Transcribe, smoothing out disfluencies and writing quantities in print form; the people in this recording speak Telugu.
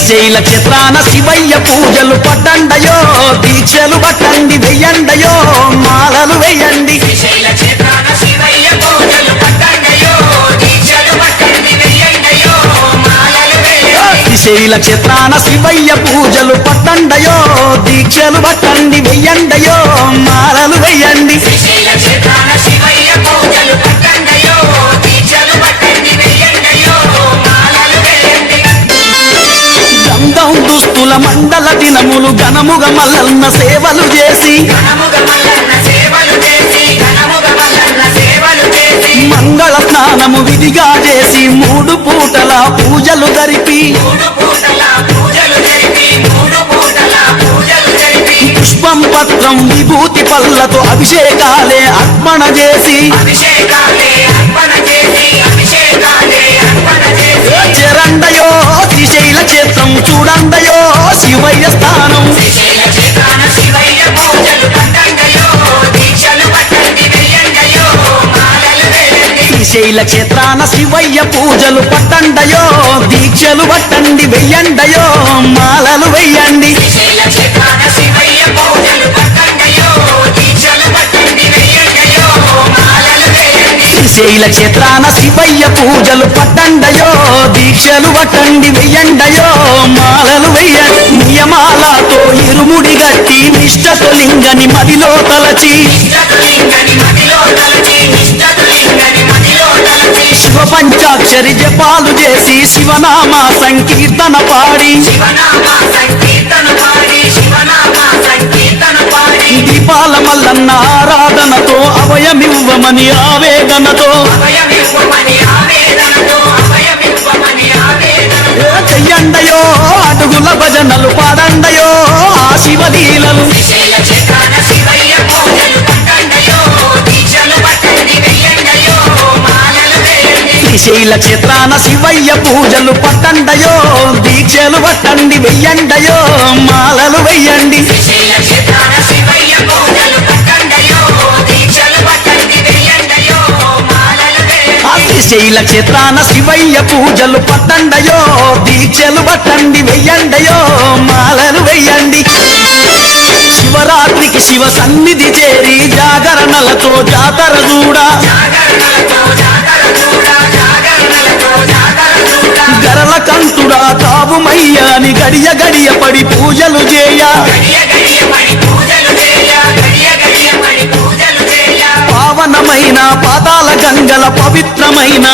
శ్రీశైల క్షేత్రాన శివయ్య పూజలు పట్టండయో దీక్షలు పట్టండి వెయ్యండయో మాలలు వెయ్యండి శ్రీశైల క్షేత్రాన శివయ్య పూజలు పట్టండయో దీక్షలు పట్టండి వెయ్యండయో మాలలు వేయండి శ్రీశైల క్షేత్రాన శివయ్య పూజలు పట్టండయో దీక్షలు పట్టండి వెయ్యండయో మాలలు వెయ్యండి శ్రీశైల క్షేత్రాన శివయ్య పూజలు పట్టండయో దీక్షలు పట్టండి వెయ్యండయో మాలలు వేయండి గంధం దుస్తుల మండల దినములు ఘనముగ మల్లన్న సేవలు చేసి ఘనముగ మల్లన్న సేవలు చేసి ఘనముగ మల్లన్న సేవలు చేసి మంగళ స్నానము విధిగా చేసి 3 పూటల పూజలు జరిపి 3 పూటల పూజలు జరిపి 3 పూటల పూజలు జరిపి పుష్పం పత్రం విభూతి పళ్ళతో అభిషేకాలే అర్పణ చేసి అభిషేకాలే అర్పణ చేసి అభిషేకాలే అర్పణ చేసి చెరండయో శ్రీశైల క్షేత్రం చూడండయో శివయ్య స్థానం శ్రీశైల క్షేత్రాన శివయ్య పూజలు పట్టండయో దీక్షలు పట్టండి వెయ్యండయో మాలలు వేయండి శ్రీశైల క్షేత్రాన శివయ్య పూజలు పట్టండయో దీక్షలు పట్టండి వెయ్యండయో మాలలు వెయ్యండి శ్రీశైల క్షేత్రాన శివయ్య పూజలు పట్టండయో దీక్షలు పట్టండి వెయ్యండయో మాలలు వేయండి శ్రీశైల క్షేత్రాన శివయ్య పూజలు పట్టండయో దీక్షలు పట్టండి వెయ్యండయో మాలలు వెయ్యండి నియమాలతో ఇరుముడి గట్టి నిష్టతో లింగని మదిలో తలచి నిష్టతులింగని మదిలో తలచి నిష్టతులింగని మదిలో తలచి శివ పంచాక్షరి జపాలు చేసి శివనామ సంకీర్తన పాడి శివనామ సంకీర్తన పాడి శివనామ సంకీర్తన పాడి దీపాల మల్లన్న ఆరాధనతో అభయమివ్వమని ఆవేదనతో అభయమివ్వమని ఆవేదనతో అభయమివ్వమని ఆవేదనతో చెయ్యండయో అడుగుల భజనలు పాడండయో ఆ శివలీలలు శ్రీశైల క్షేత్రాన శివయ్య పూజలు పట్టండయో దీక్షలు పట్టండి వెయ్యండయో మాలలు వేయండి శ్రీశైల క్షేత్రాన శివయ్య పూజలు పట్టండయో దీక్షలు పట్టండి వెయ్యండయో మాలలు వెయ్యండి శ్రీశైల క్షేత్రాన శివయ్య పూజలు పట్టండయో దీక్షలు పట్టండి వెయ్యండయో మాలలు వేయండి ఆ శ్రీశైల క్షేత్రాన శివయ్య పూజలు పట్టండయో దీక్షలు పట్టండి వెయ్యండయో మాలలు వెయ్యండి శివరాత్రికి శివ సన్నిధి చేరి జాగరణలతో జాతర చూడా జాగరణలతో జాతర చూడ జాగరణలతో జాతర చూడ గరల కంటుడా తావుమయ్యాని గడియ గడియ పడి పూజలు చేయ గడియ గడియ పడి పూజలు చేయ గడియ గడియ పడి పూజలు చేయ పావనమైన పాతాల గంగల పవిత్రమైన